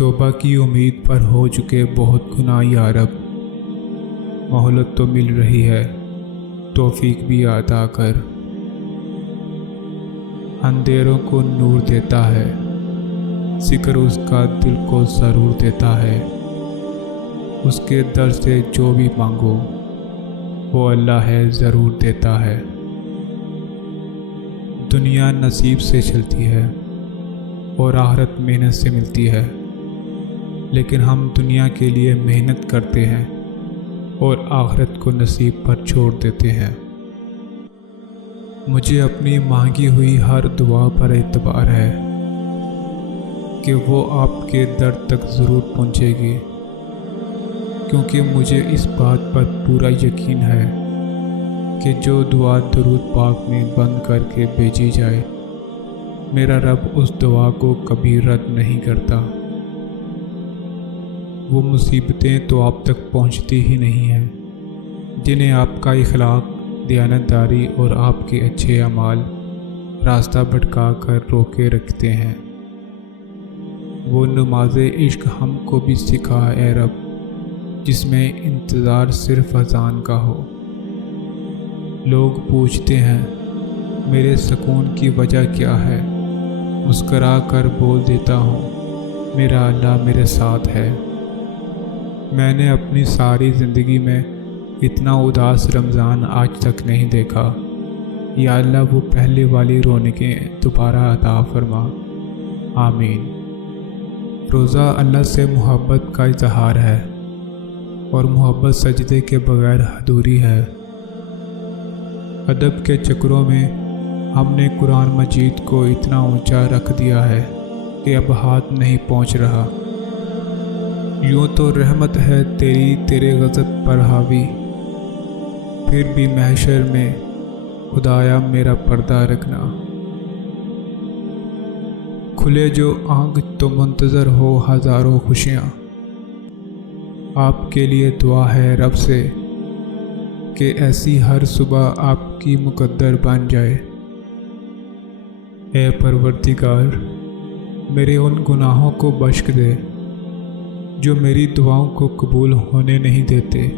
توبہ کی امید پر ہو چکے بہت گناہ یا رب، مہلت تو مل رہی ہے، توفیق بھی عطا کر۔ اندھیروں کو نور دیتا ہے، ذکر اس کا دل کو سرور دیتا ہے۔ اس کے در سے جو بھی مانگو وہ اللہ ہے ضرور دیتا ہے۔ دنیا نصیب سے چلتی ہے اور آخرت محنت سے ملتی ہے، لیکن ہم دنیا کے لیے محنت کرتے ہیں اور آخرت کو نصیب پر چھوڑ دیتے ہیں۔ مجھے اپنی مانگی ہوئی ہر دعا پر اعتبار ہے کہ وہ آپ کے در تک ضرور پہنچے گی، کیونکہ مجھے اس بات پر پورا یقین ہے کہ جو دعا درود پاک میں بند کر کے بھیجی جائے، میرا رب اس دعا کو کبھی رد نہیں کرتا۔ وہ مصیبتیں تو آپ تک پہنچتی ہی نہیں ہیں جنہیں آپ کا اخلاق، دیانتداری اور آپ کے اچھے اعمال راستہ بھٹکا کر روکے رکھتے ہیں۔ وہ نماز عشق ہم کو بھی سکھا اے رب، جس میں انتظار صرف اذان کا ہو۔ لوگ پوچھتے ہیں میرے سکون کی وجہ کیا ہے، مسکرا کر بول دیتا ہوں میرا اللہ میرے ساتھ ہے۔ میں نے اپنی ساری زندگی میں اتنا اداس رمضان آج تک نہیں دیکھا۔ یا اللہ وہ پہلے والی رونقیں دوبارہ عطا فرما، آمین۔ روزہ اللہ سے محبت کا اظہار ہے، اور محبت سجدے کے بغیر ادھوری ہے۔ ادب کے چکروں میں ہم نے قرآن مجید کو اتنا اونچا رکھ دیا ہے کہ اب ہاتھ نہیں پہنچ رہا۔ یوں تو رحمت ہے تیری تیرے غضب پر حاوی، پھر بھی محشر میں خدایا میرا پردہ رکھنا۔ کھلے جو آنکھ تو منتظر ہو ہزاروں خوشیاں، آپ کے لیے دعا ہے رب سے کہ ایسی ہر صبح آپ کی مقدر بن جائے۔ اے پروردگار، میرے ان گناہوں کو بخش دے جو میری دعاؤں کو قبول ہونے نہیں دیتے۔